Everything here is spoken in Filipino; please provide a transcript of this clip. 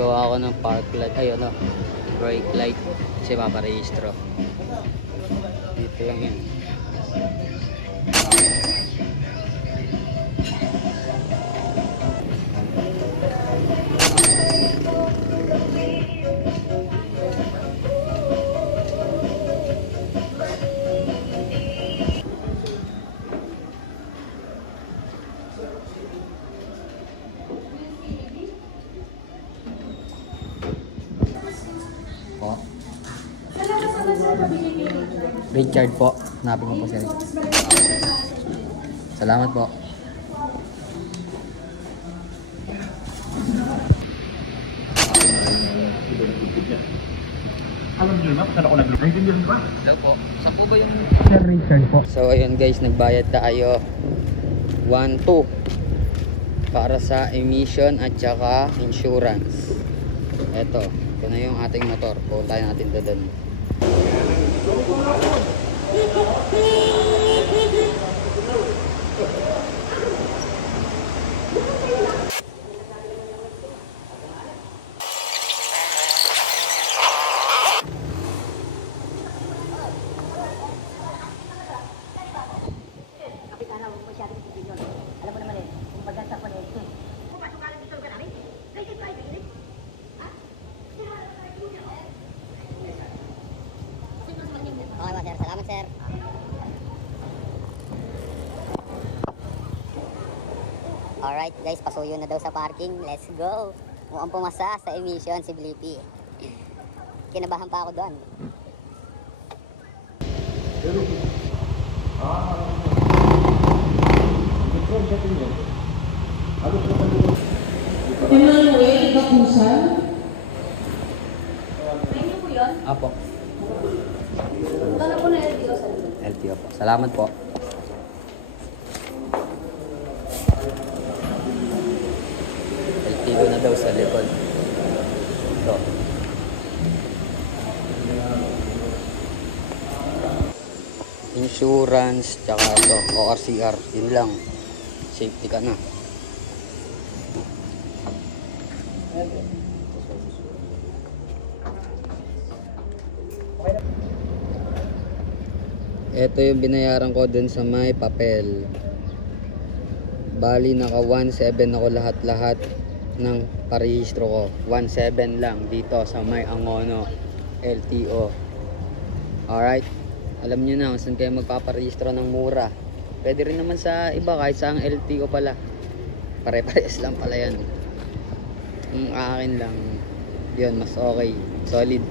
Gagawa ako ng park light, ay ano, brake light kasi paparehistro. Dito lang yan. Po. Richard po. Hanapin ko po si Richard. Salamat po. Alam niyo na, kung ako nag-naiintindihan ba? Hello po. Saan po ba yung Sir Richard po. So ayun guys, nagbayad tayo 1,200 para sa emission at saka insurance. Ito na yung ating motor. Puntahan natin doon. Alam mo naman kung pagkanta po eh. Okay ba, sir? Salamat, sir. Alright, guys. Pasuyo na daw sa parking. Let's go. Mukhang pumasa sa emission si Blippi. Kinabahan pa ako doon. Emmanuel Kapusan. Ayun po yun? Apo. Kala ko na LTO sa LTO po. Salamat po. LTO na daw sa likod. Ito. Insurance, tsaka ito, ORCR. Yun lang. Safety ka na. Ito yung binayaran ko dun sa may papel. Bali naka 1,700 ako lahat-lahat ng parehistro ko. 1,700 lang dito sa may Angono LTO. Alright. Alam nyo na kung saan kayo magpaparehistro ng mura. Pwede rin naman sa iba kahit sa ang LTO pala. Pare-pares lang pala yan. Ang akin lang, yun mas okay, solid.